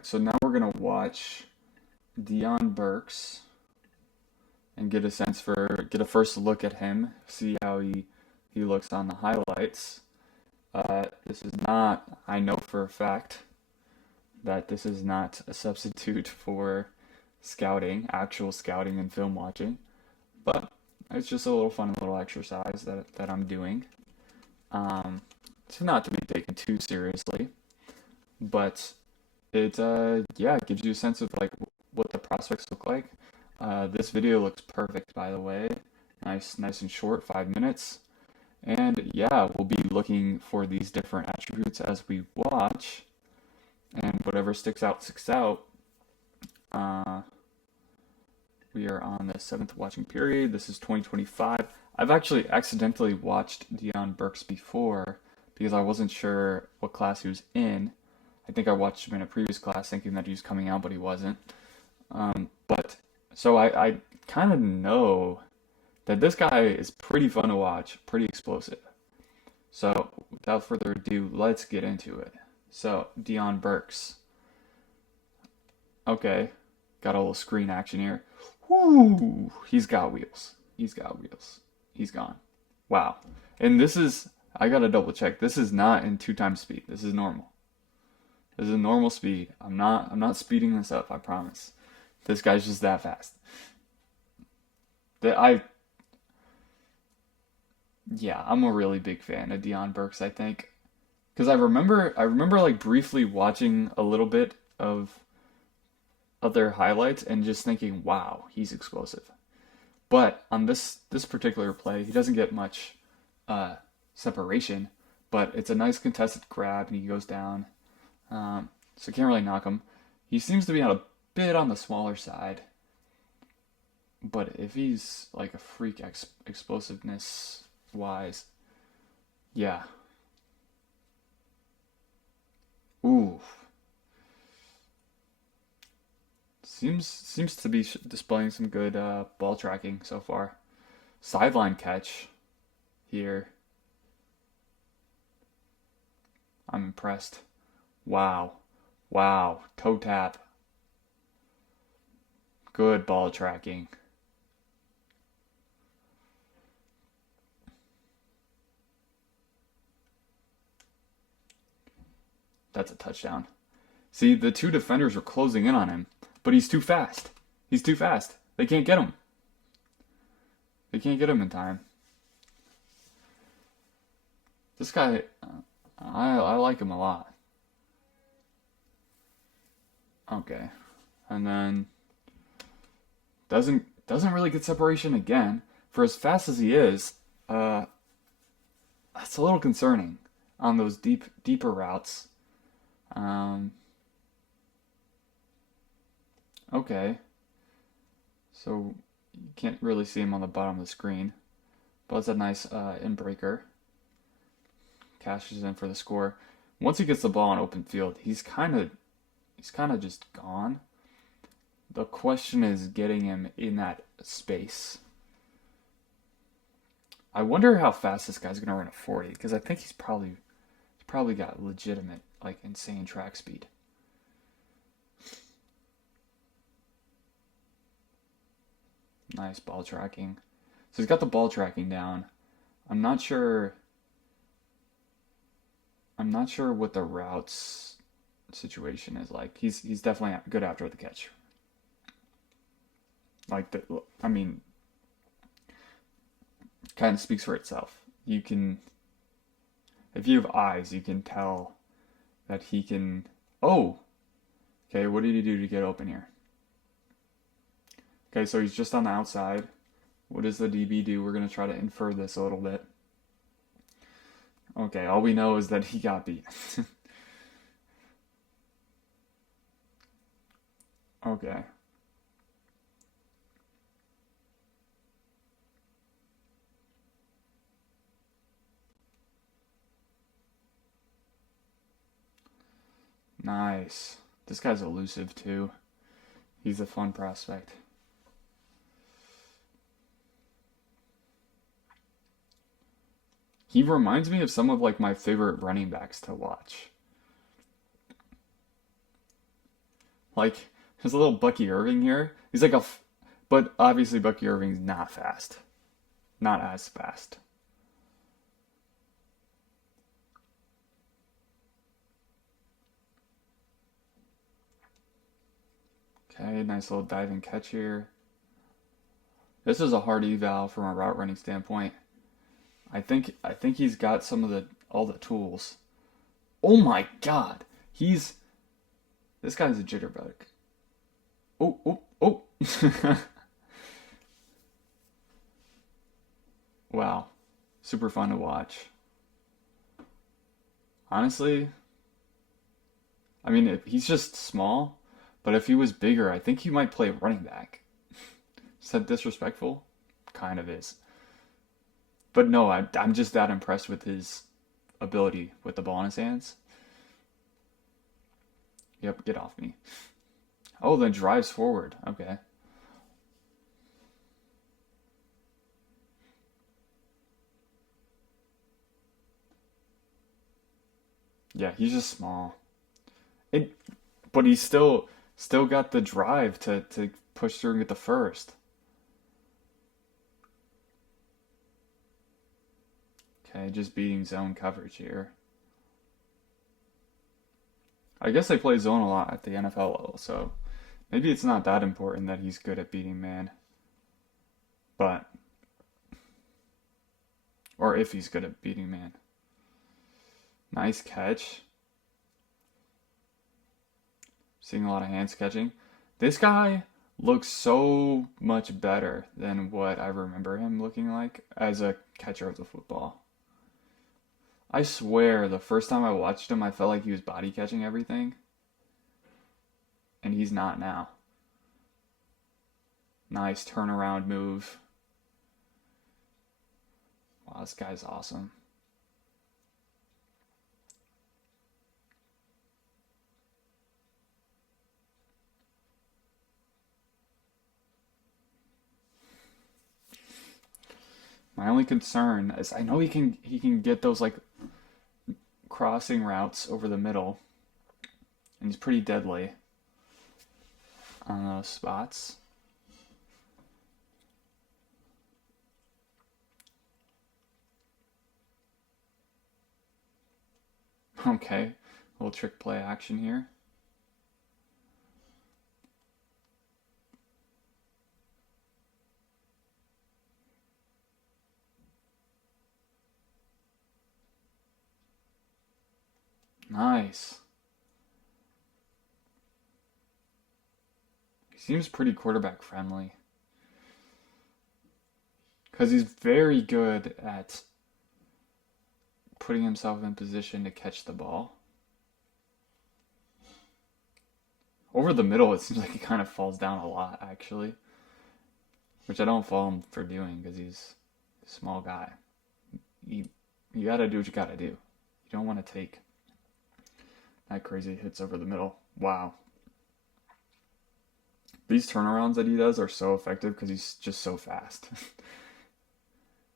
right, so now we're gonna watch Deion Burks and get a first look at him, see how he looks on the highlights. This is not, I know for a fact that this is not a substitute for scouting, actual scouting and film watching, but it's just a little fun little exercise that I'm doing. Um, it's not to be taken too seriously, but it gives you a sense of like what the prospects look like. This video looks perfect, by the way. Nice and short, 5 minutes. And yeah, we'll be looking for these different attributes as we watch, and whatever sticks out, sticks out. Uh, we are on the seventh watching period. This is 2025. I've actually accidentally watched Deion Burks before because I wasn't sure what class he was in. I think I watched him in a previous class thinking that he was coming out, but he wasn't. But so I kind of know that this guy is pretty fun to watch, pretty explosive. So without further ado, let's get into it. So Deion Burks. Okay, got a little screen action here. Woo! He's got wheels. He's got wheels. He's gone. Wow. And this is, I gotta double check. This is not in 2 times speed. This is normal. This is normal speed. I'm not speeding this up, I promise. This guy's just that fast. That I Yeah, I'm a really big fan of Deion Burks, I think. Because I remember like briefly watching a little bit of other highlights and just thinking, wow, he's explosive. But on this particular play, he doesn't get much separation, but it's a nice contested grab and he goes down. So can't really knock him. He seems to be on a bit on the smaller side, but if he's like a freak explosiveness wise, yeah. Ooh, seems to be displaying some good ball tracking so far. Sideline catch here. I'm impressed. Wow. Wow. Toe tap. Good ball tracking. That's a touchdown. See, the 2 defenders are closing in on him, but he's too fast. He's too fast. They can't get him. They can't get him in time. This guy, I like him a lot. Okay. And then doesn't really get separation again. For as fast as he is, that's a little concerning on those deeper routes. Um, okay. So you can't really see him on the bottom of the screen. But it's a nice in-breaker. Cashes in for the score. Once he gets the ball in open field, he's kind of just gone. The question is getting him in that space. I wonder how fast this guy's gonna run a 40 because I think he's probably got legitimate like insane track speed. Nice ball tracking. So he's got the ball tracking down. I'm not sure. I'm not sure what the routes situation is like. He's definitely good after the catch. Like I mean, kind of speaks for itself. You can, if you have eyes, you can tell that he can. Oh, okay. What did he do to get open here? Okay, so he's just on the outside. What does the DB do? We're gonna try to infer this a little bit. Okay, all we know is that he got beat. Okay, nice. This guy's elusive too. He's a fun prospect. He reminds me of some of like my favorite running backs to watch. Like, there's a little Bucky Irving here. He's like but obviously Bucky Irving's not fast. Not as fast. Okay, nice little diving catch here. This is a hard eval from a route running standpoint. I think he's got some of the all the tools. Oh my God, he's this guy's a jitterbug. Oh oh oh! Wow, super fun to watch. Honestly, I mean he's just small, but if he was bigger, I think he might play running back. Is that disrespectful? Kind of is. But no, I'm just that impressed with his ability with the ball in his hands. Yep, get off me. Oh, then drives forward. Okay. Yeah, he's just small. It, but he's still got the drive to push through and get the first. Okay, just beating zone coverage here. I guess they play zone a lot at the NFL level, so maybe it's not that important that he's good at beating man, but or if he's good at beating man. Nice catch. Seeing a lot of hands catching. This guy looks so much better than what I remember him looking like as a catcher of the football. I swear, the first time I watched him, I felt like he was body catching everything, and he's not now. Nice turnaround move. Wow, this guy's awesome. My only concern is I know he can get those like crossing routes over the middle, and he's pretty deadly on those spots. Okay, little trick play action here. Nice. He seems pretty quarterback friendly because he's very good at putting himself in position to catch the ball. Over the middle, it seems like he kind of falls down a lot, actually, which I don't fault him for doing because he's a small guy. You, you gotta do what you gotta do. You don't want to take that crazy hits over the middle. Wow. These turnarounds that he does are so effective because he's just so fast.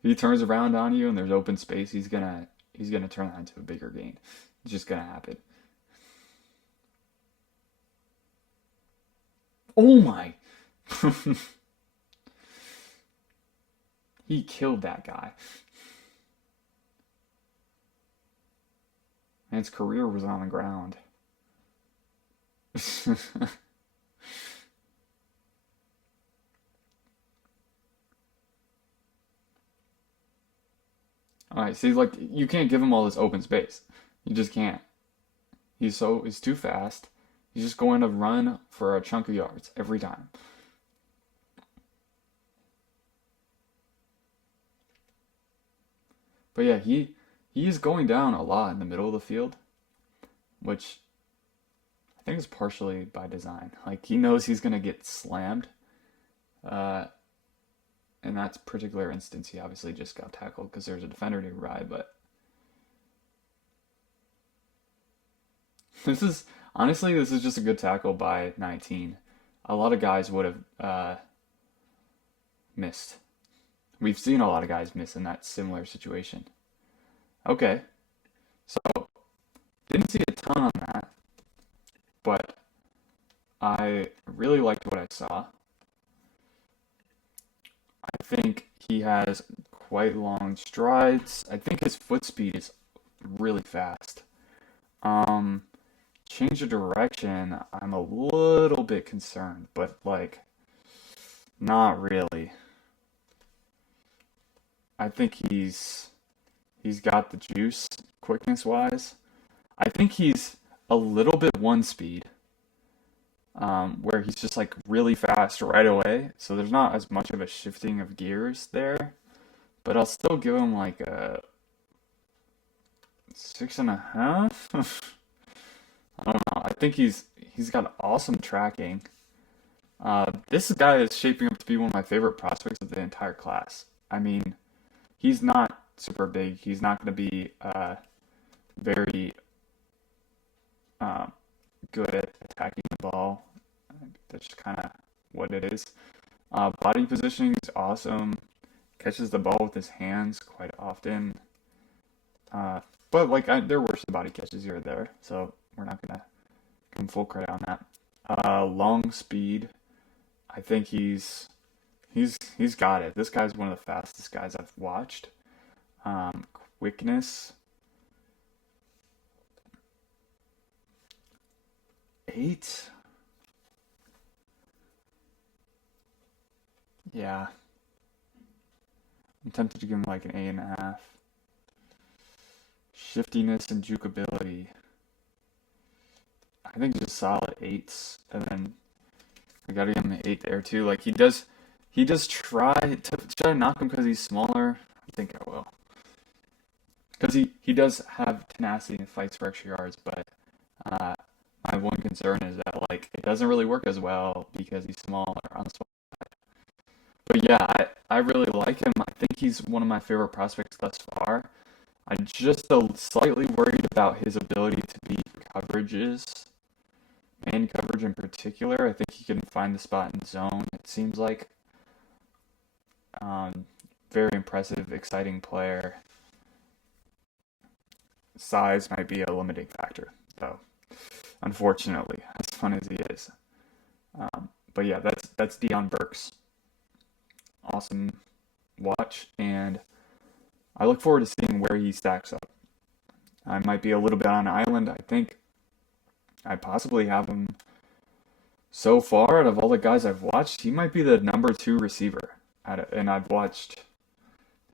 He turns around on you and there's open space, he's gonna turn that into a bigger gain. It's just gonna happen. Oh my! He killed that guy. And his career was on the ground. All right, see, like you can't give him all this open space. You just can't. He's too fast. He's just going to run for a chunk of yards every time. But yeah, he is going down a lot in the middle of the field, which I think is partially by design. Like he knows he's gonna get slammed. Uh, in that particular instance, he obviously just got tackled because there's a defender nearby. But this is honestly, this is just a good tackle by 19. A lot of guys would have missed. We've seen a lot of guys miss in that similar situation. Okay, so didn't see a ton on that, but I really liked what I saw. I think he has quite long strides. I think his foot speed is really fast. Um, Change of direction, I'm a little bit concerned, but like not really. I think he's got the juice quickness wise. I think he's a little bit one speed, where he's just like really fast right away. So there's not as much of a shifting of gears there, but I'll still give him like a 6.5. I don't know. I think he's got awesome tracking. This guy is shaping up to be one of my favorite prospects of the entire class. I mean, he's not super big. He's not going to be very uh, good at attacking the ball. That's just kind of what it is. Body positioning is awesome. Catches the ball with his hands quite often. But like there were some body catches here or there, so we're not gonna give him full credit on that. Long speed. I think he's got it. This guy's one of the fastest guys I've watched. Quickness. 8. Yeah, I'm tempted to give him like an 8.5. Shiftiness and jukeability. I think just solid 8s, and then I gotta give him an 8 there too. Like he does try to knock him because he's smaller. I think I will, because he does have tenacity and fights for extra yards. But uh, my one concern is that like it doesn't really work as well because he's smaller on the small. But yeah, I really like him. I think he's one of my favorite prospects thus far. I'm just slightly worried about his ability to beat coverages, man coverage in particular. I think he can find the spot in zone. It seems like very impressive, exciting player. Size might be a limiting factor, though. Unfortunately, as fun as he is. But yeah, that's Deion Burks. Awesome watch, and I look forward to seeing where he stacks up. I might be a little bit on an island. I think I possibly have him so far out of all the guys I've watched. He might be the number 2 receiver. And I've watched.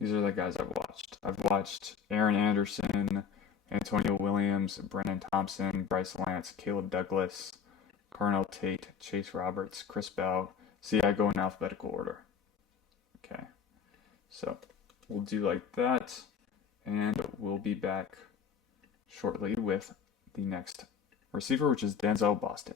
These are the guys I've watched. I've watched Aaron Anderson, Antonio Williams, Brennan Thompson, Bryce Lance, Caleb Douglas, Carnell Tate, Chase Roberts, Chris Bell. See, I go in alphabetical order. Okay, so we'll do like that, and we'll be back shortly with the next receiver, which is Denzel Boston.